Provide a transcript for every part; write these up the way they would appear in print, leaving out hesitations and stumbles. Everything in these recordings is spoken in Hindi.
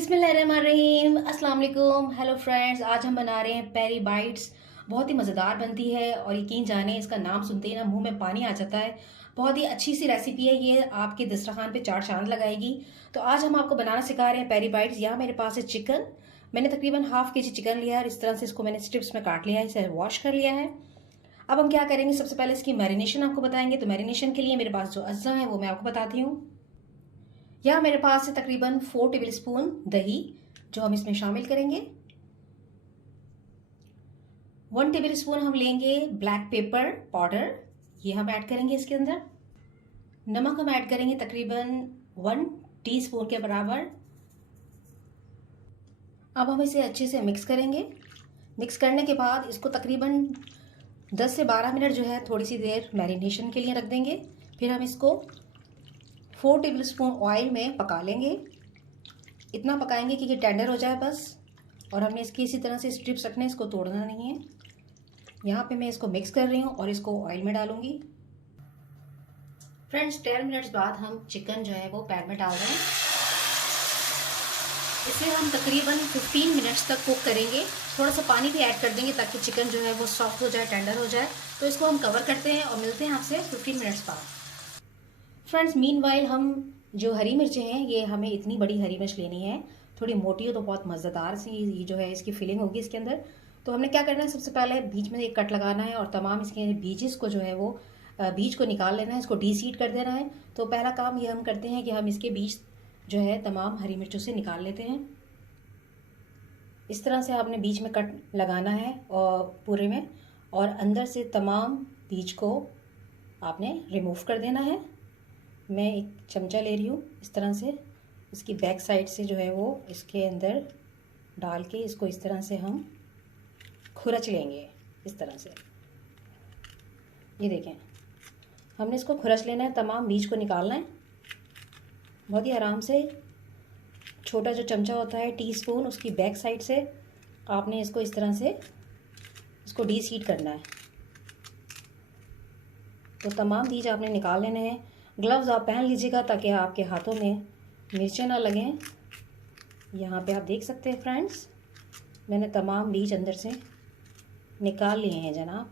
बिस्मिल्लाहिर्रहमानिर्रहीम, अस्सलाम वालेकुम। हेलो फ्रेंड्स, आज हम बना रहे हैं पेरी बाइट्स। बहुत ही मज़ेदार बनती है और यकीन जाने इसका नाम सुनते ही ना मुंह में पानी आ जाता है। बहुत ही अच्छी सी रेसिपी है ये, आपके दस्तरखान पे चार चांद लगाएगी। तो आज हम आपको बनाना सिखा रहे हैं पेरी बाइट्स। यहाँ मेरे पास है चिकन। मैंने तकरीबन हाफ के जी चिकन लिया है और इस तरह से इसको मैंने स्ट्रिप्स में काट लिया है, इसे वॉश कर लिया है। अब हम क्या करेंगे, सबसे पहले इसकी मैरिनेशन आपको बताएंगे। तो मैरिनेशन के लिए मेरे पास जो अज्जा है वो मैं आपको बताती हूँ। यहाँ मेरे पास है तकरीबन 4 टेबल स्पून दही, जो हम इसमें शामिल करेंगे। 1 टेबल स्पून हम लेंगे ब्लैक पेपर पाउडर, ये हम ऐड करेंगे इसके अंदर। नमक हम ऐड करेंगे तकरीबन 1 टीस्पून के बराबर। अब हम इसे अच्छे से मिक्स करेंगे। मिक्स करने के बाद इसको तकरीबन 10 से 12 मिनट जो है थोड़ी सी देर मैरिनेशन के लिए रख देंगे। फिर हम इसको 4 टेबल स्पून ऑयल में पका लेंगे। इतना पकाएंगे कि ये टेंडर हो जाए बस। और हमने इसकी इसी तरह से स्ट्रिप्स रखने, इसको तोड़ना नहीं है। यहाँ पे मैं इसको मिक्स कर रही हूँ और इसको ऑयल में डालूंगी। फ्रेंड्स, 10 मिनट्स बाद हम चिकन जो है वो पैन में डाल रहे हैं। इसे हम तकरीबन 15 मिनट्स तक कुक करेंगे। थोड़ा सा पानी भी ऐड कर देंगे ताकि चिकन जो है वो सॉफ्ट हो जाए, टेंडर हो जाए। तो इसको हम कवर करते हैं और मिलते हैं आपसे 15 मिनट्स बाद। फ्रेंड्स, मीनवाइल हम जो हरी मिर्चें हैं, ये हमें इतनी बड़ी हरी मिर्च लेनी है। थोड़ी मोटी हो तो बहुत मज़ेदार सी ये जो है इसकी फिलिंग होगी इसके अंदर। तो हमने क्या करना है, सबसे पहले बीच में एक कट लगाना है और तमाम इसके बीजेस को जो है वो बीज को निकाल लेना है, इसको डीसीड कर देना है। तो पहला काम ये हम करते हैं कि हम इसके बीज जो है तमाम हरी मिर्चों से निकाल लेते हैं। इस तरह से आपने बीच में कट लगाना है और पूरे में, और अंदर से तमाम बीज को आपने रिमूव कर देना है। मैं एक चमचा ले रही हूँ, इस तरह से इसकी बैक साइड से जो है वो इसके अंदर डाल के इसको इस तरह से हम खुरच लेंगे। इस तरह से ये देखें, हमने इसको खुरच लेना है, तमाम बीज को निकालना है बहुत ही आराम से। छोटा जो चमचा होता है टीस्पून, उसकी बैक साइड से आपने इसको इस तरह से इसको डीसीड करना है। तो तमाम बीज आपने निकाल लेने हैं। ग्लव्स आप पहन लीजिएगा ताकि आपके हाथों में मिर्चें ना लगें। यहाँ पे आप देख सकते हैं फ्रेंड्स, मैंने तमाम बीज अंदर से निकाल लिए हैं जनाब,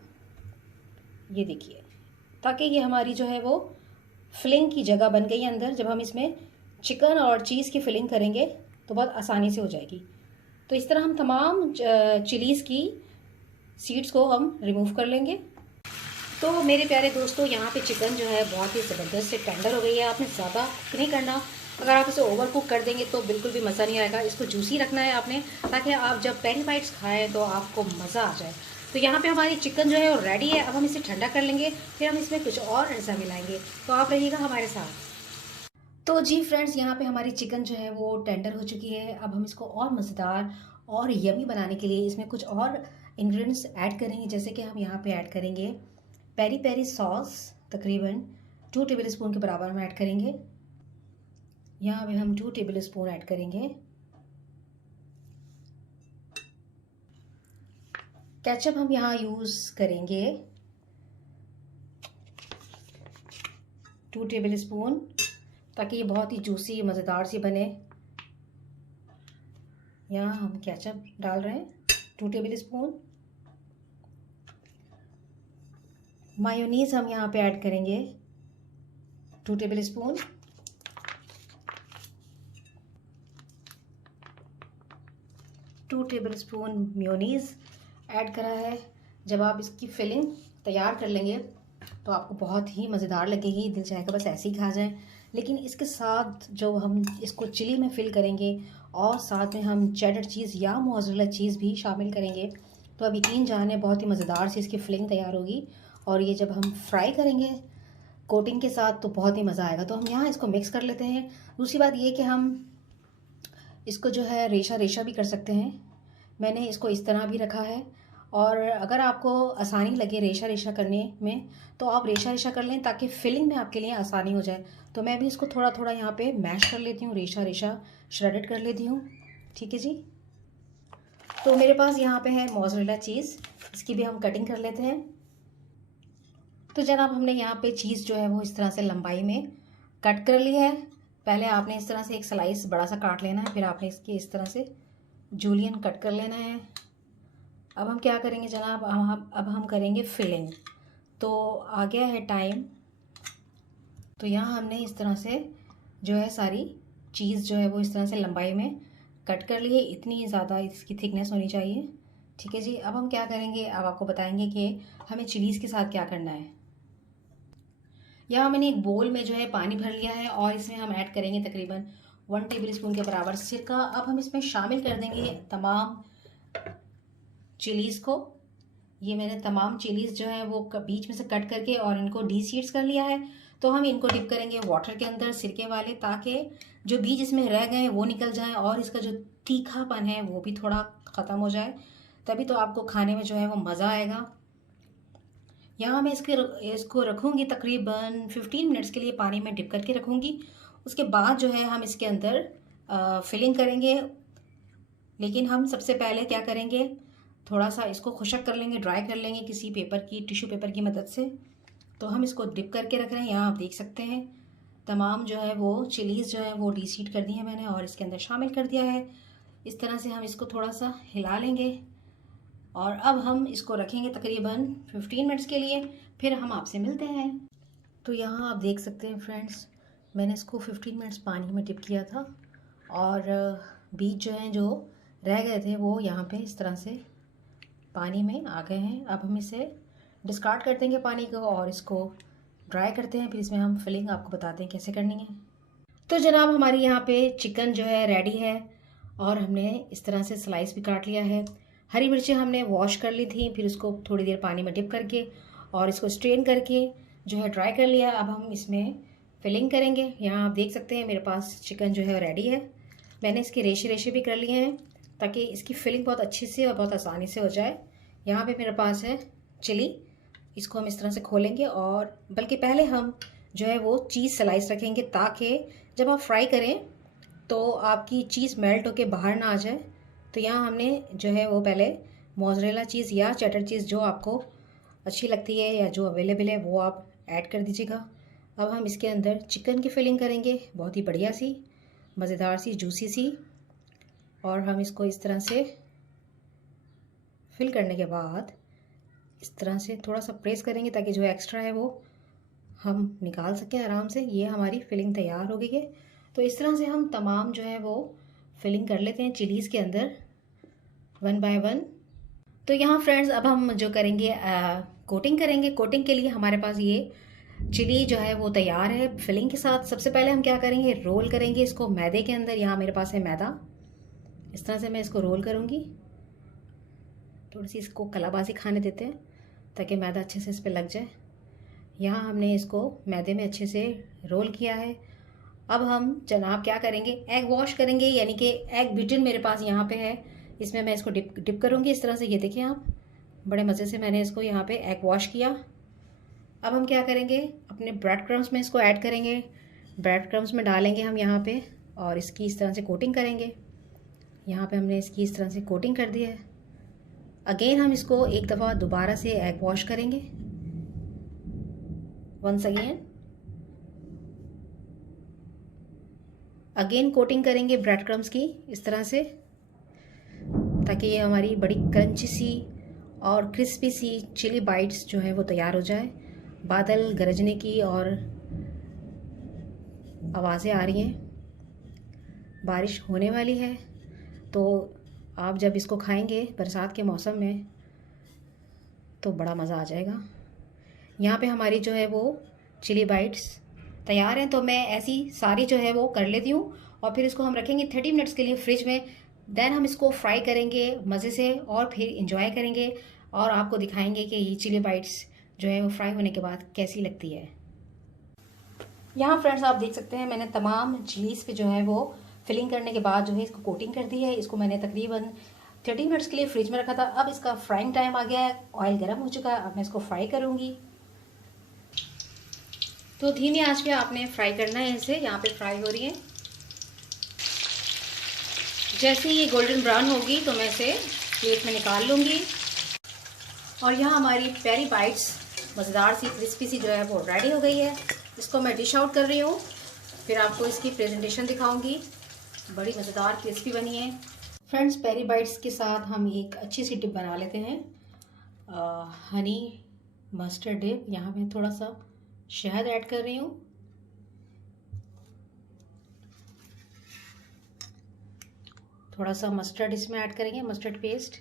ये देखिए। ताकि ये हमारी जो है वो फिलिंग की जगह बन गई है अंदर। जब हम इसमें चिकन और चीज़ की फिलिंग करेंगे तो बहुत आसानी से हो जाएगी। तो इस तरह हम तमाम चिलीज़ की सीड्स को हम रिमूव कर लेंगे। तो मेरे प्यारे दोस्तों, यहाँ पे चिकन जो है बहुत ही ज़बरदस्त से टेंडर हो गई है। आपने ज़्यादा कुक नहीं करना। अगर आप इसे ओवर कुक कर देंगे तो बिल्कुल भी मज़ा नहीं आएगा। इसको जूसी रखना है आपने, ताकि आप जब पेरी बाइट्स खाएँ तो आपको मज़ा आ जाए। तो यहाँ पे हमारी चिकन जो है वो रेडी है। अब हम इसे ठंडा कर लेंगे, फिर हम इसमें कुछ और अज़ा मिलाएंगे। तो आप रहिएगा हमारे साथ। तो जी फ्रेंड्स, यहाँ पे हमारी चिकन जो है वो टेंडर हो चुकी है। अब हम इसको और मज़ेदार और यमी बनाने के लिए इसमें कुछ और इंग्रेडिएंट्स ऐड करेंगे। जैसे कि हम यहाँ पे ऐड करेंगे पेरी पेरी सॉस, तकरीबन 2 टेबल स्पून के बराबर हम ऐड करेंगे। यहाँ पे हम 2 टेबल स्पून ऐड करेंगे। केचप हम यहाँ यूज़ करेंगे 2 टेबल स्पून, ताकि ये बहुत ही जूसी मज़ेदार सी बने। यहाँ हम केचप डाल रहे हैं 2 टेबल स्पून। मायोनीज़ हम यहाँ पे ऐड करेंगे 2 tablespoon. Two tablespoon mayonnaise add करा है। जब आप इसकी फिलिंग तैयार कर लेंगे तो आपको बहुत ही मज़ेदार लगेगी, दिल चाहेगा बस ऐसे ही खा जाए। लेकिन इसके साथ जो हम इसको चिली में फिल करेंगे और साथ में हम चेडर चीज़ या मोज़रेला चीज़ भी शामिल करेंगे, तो अब यकीन जाने बहुत ही मज़ेदार सी इसकी फिलिंग तैयार होगी। और ये जब हम फ्राई करेंगे कोटिंग के साथ तो बहुत ही मज़ा आएगा। तो हम यहाँ इसको मिक्स कर लेते हैं। दूसरी बात ये कि हम इसको जो है रेशा रेशा भी कर सकते हैं। मैंने इसको इस तरह भी रखा है, और अगर आपको आसानी लगे रेशा रेशा करने में तो आप रेशा रेशा कर लें, ताकि फिलिंग में आपके लिए आसानी हो जाए। तो मैं भी इसको थोड़ा थोड़ा यहाँ पे मैश कर लेती हूँ, रेशा रेशा श्रेडेड कर लेती हूँ। ठीक है जी। तो मेरे पास यहाँ पे है मोज़रेला चीज़, इसकी भी हम कटिंग कर लेते हैं। तो जनाब, हमने यहाँ पे चीज़ जो है वो इस तरह से लंबाई में कट कर ली है। पहले आपने इस तरह से एक स्लाइस बड़ा सा काट लेना है, फिर आपने इसकी इस तरह से जूलियन कट कर लेना है। अब हम क्या करेंगे जनाब, अब हम करेंगे फिलिंग। तो आ गया है टाइम। तो यहाँ हमने इस तरह से जो है सारी चीज़ जो है वो इस तरह से लंबाई में कट कर ली है। इतनी ज़्यादा इसकी थिकनेस होनी चाहिए। ठीक है जी। अब हम क्या करेंगे, अब आपको बताएंगे कि हमें चिलीज़ के साथ क्या करना है। यहाँ मैंने एक बोल में जो है पानी भर लिया है और इसमें हम ऐड करेंगे तकरीबन 1 टेबल स्पून के बराबर सिरका। अब हम इसमें शामिल कर देंगे तमाम चिलीज़ को। ये मैंने तमाम चिलीज़ जो है वो बीच में से कट करके और इनको डीसीड्स कर लिया है। तो हम इनको डिप करेंगे वाटर के अंदर सिरके वाले, ताकि जो बीज इसमें रह गए वो निकल जाए और इसका जो तीखापन है वो भी थोड़ा ख़त्म हो जाए। तभी तो आपको खाने में जो है वो मज़ा आएगा। यहाँ मैं इसको रखूँगी तकरीबन 15 मिनट्स के लिए पानी में डिप करके रखूँगी। उसके बाद जो है हम इसके अंदर फिलिंग करेंगे। लेकिन हम सबसे पहले क्या करेंगे, थोड़ा सा इसको खुशक कर लेंगे, ड्राई कर लेंगे किसी पेपर की, टिश्यू पेपर की मदद से। तो हम इसको डिप करके रख रहे हैं। यहाँ आप देख सकते हैं तमाम जो है वो चिलीज़ जो है वो डीसीड कर दी है मैंने और इसके अंदर शामिल कर दिया है। इस तरह से हम इसको थोड़ा सा हिला लेंगे और अब हम इसको रखेंगे तकरीबन 15 मिनट्स के लिए, फिर हम आपसे मिलते हैं। तो यहाँ आप देख सकते हैं फ्रेंड्स, मैंने इसको 15 मिनट्स पानी में डिप किया था और बीज जो हैं जो रह गए थे वो यहाँ पे इस तरह से पानी में आ गए हैं। अब हम इसे डिस्कार्ड कर देंगे पानी को और इसको ड्राई करते हैं, फिर इसमें हम फिलिंग आपको बताते हैं कैसे करनी है। तो जनाब हमारी यहाँ पे चिकन जो है रेडी है और हमने इस तरह से स्लाइस भी काट लिया है। हरी मिर्ची हमने वॉश कर ली थी, फिर उसको थोड़ी देर पानी में डिप करके और इसको स्ट्रेन करके जो है ड्राई कर लिया। अब हम इसमें फिलिंग करेंगे। यहाँ आप देख सकते हैं मेरे पास चिकन जो है रेडी है। मैंने इसके रेशे रेशे भी कर लिए हैं ताकि इसकी फिलिंग बहुत अच्छी से और बहुत आसानी से हो जाए। यहाँ पे मेरे पास है चिली, इसको हम इस तरह से खोलेंगे और बल्कि पहले हम जो है वो चीज़ स्लाइस रखेंगे ताकि जब आप फ्राई करें तो आपकी चीज़ मेल्ट होके बाहर ना आ जाए। तो यहाँ हमने जो है वो पहले मोज़रेला चीज़ या चेडर चीज़ जो आपको अच्छी लगती है या जो अवेलेबल है वो आप ऐड कर दीजिएगा। अब हम इसके अंदर चिकन की फिलिंग करेंगे, बहुत ही बढ़िया सी, मज़ेदार सी, जूसी सी। और हम इसको इस तरह से फिल करने के बाद इस तरह से थोड़ा सा प्रेस करेंगे ताकि जो एक्स्ट्रा है वो हम निकाल सकें आराम से। ये हमारी फिलिंग तैयार हो गई है। तो इस तरह से हम तमाम जो है वो फिलिंग कर लेते हैं चिलीज़ के अंदर 1 बाय 1। तो यहाँ फ्रेंड्स अब हम जो करेंगे कोटिंग करेंगे। कोटिंग के लिए हमारे पास ये चिली जो है वो तैयार है फिलिंग के साथ। सबसे पहले हम क्या करेंगे, रोल करेंगे इसको मैदे के अंदर। यहाँ मेरे पास है मैदा, इस तरह से मैं इसको रोल करूँगी। थोड़ी सी इसको कलाबाजी खाने देते हैं ताकि मैदा अच्छे से इस पर लग जाए। यहाँ हमने इसको मैदे में अच्छे से रोल किया है। अब हम जनाब क्या करेंगे, एग वॉश करेंगे, यानी कि एग बीटन मेरे पास यहाँ पे है, इसमें मैं इसको डिप करूँगी इस तरह से। ये देखिए आप, बड़े मज़े से मैंने इसको यहाँ पे एग वॉश किया। अब हम क्या करेंगे, अपने ब्रेड क्रम्स में इसको ऐड करेंगे, ब्रेड क्रम्स में डालेंगे हम यहाँ पे और इसकी इस तरह से कोटिंग करेंगे। यहाँ पे हमने इसकी इस तरह से कोटिंग कर दी है। अगेन हम इसको एक दफ़ा दोबारा से एग वॉश करेंगे, वंस अगेन कोटिंग करेंगे ब्रेड क्रम्स की इस तरह से, ताकि ये हमारी बड़ी क्रंची सी और क्रिस्पी सी चिली बाइट्स जो है वो तैयार हो जाए। बादल गरजने की और आवाज़ें आ रही हैं, बारिश होने वाली है। तो आप जब इसको खाएंगे बरसात के मौसम में तो बड़ा मज़ा आ जाएगा। यहाँ पे हमारी जो है वो चिली बाइट्स तैयार हैं। तो मैं ऐसी सारी जो है वो कर लेती हूँ और फिर इसको हम रखेंगे 30 मिनट्स के लिए फ्रिज में। देन हम इसको फ्राई करेंगे मज़े से और फिर इंजॉय करेंगे और आपको दिखाएंगे कि ये चिली बाइट्स जो है वो फ्राई होने के बाद कैसी लगती है। यहाँ फ्रेंड्स आप देख सकते हैं मैंने तमाम चिलीज़ पे जो है वो फिलिंग करने के बाद जो है इसको कोटिंग कर दी है। इसको मैंने तकरीबन 30 मिनट्स के लिए फ्रिज में रखा था। अब इसका फ्राइंग टाइम आ गया है, ऑयल गर्म हो चुका है। अब मैं इसको फ्राई करूँगी। तो धीमी आंच पे आपने फ्राई करना है इसे। यहाँ पे फ्राई हो रही है, जैसे ये गोल्डन ब्राउन होगी तो मैं इसे प्लेट में निकाल लूँगी। और यहाँ हमारी प्यारी बाइट्स मज़ेदार सी क्रिस्पी सी जो है वो रेडी हो गई है। इसको मैं डिश आउट कर रही हूँ। फिर आपको इसकी प्रेजेंटेशन दिखाऊंगी। बड़ी मज़ेदार क्रिस्पी बनी है फ्रेंड्स। पेरी बाइट्स के साथ हम एक अच्छी सी डिप बना लेते हैं, हनी मस्टर्ड डिप। यहाँ पे थोड़ा सा शहद ऐड कर रही हूँ, थोड़ा सा मस्टर्ड इसमें ऐड करेंगे, मस्टर्ड पेस्ट।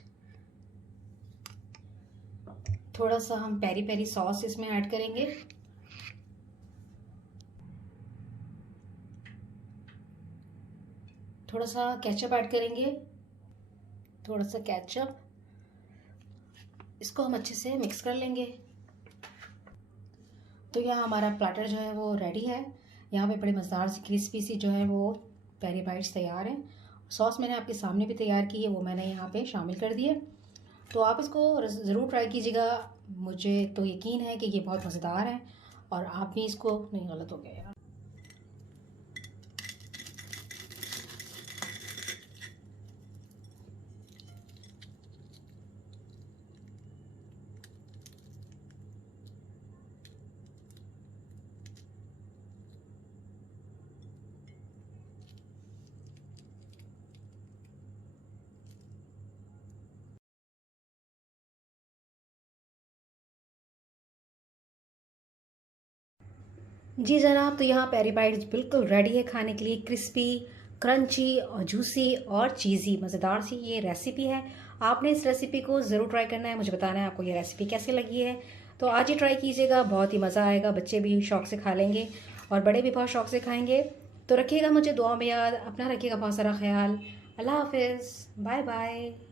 थोड़ा सा हम पेरी पेरी सॉस इसमें ऐड करेंगे। थोड़ा सा केचप ऐड करेंगे, थोड़ा सा केचप। इसको हम अच्छे से मिक्स कर लेंगे। तो यहाँ हमारा प्लेटर जो है वो रेडी है। यहाँ पे बड़े मज़ेदार सी क्रिस्पी सी जो है वो पेरी बाइट्स तैयार हैं। सॉस मैंने आपके सामने भी तैयार की है, वो मैंने यहाँ पे शामिल कर दी है। तो आप इसको ज़रूर ट्राई कीजिएगा। मुझे तो यकीन है कि ये बहुत मज़ेदार है और आप भी इसको, नहीं गलत हो गया यार। जी जनाब, तो यहाँ पेरी बाइट्स बिल्कुल रेडी है खाने के लिए। क्रिस्पी, क्रंची और जूसी और चीज़ी मज़ेदार सी ये रेसिपी है। आपने इस रेसिपी को ज़रूर ट्राई करना है, मुझे बताना है आपको ये रेसिपी कैसी लगी है। तो आज ही ट्राई कीजिएगा, बहुत ही मज़ा आएगा। बच्चे भी शौक़ से खा लेंगे और बड़े भी बहुत शौक़ से खाएंगे। तो रखिएगा मुझे दुआ में याद, अपना रखिएगा बहुत सारा ख्याल। अल्लाह हाफिज़, बाय बाय।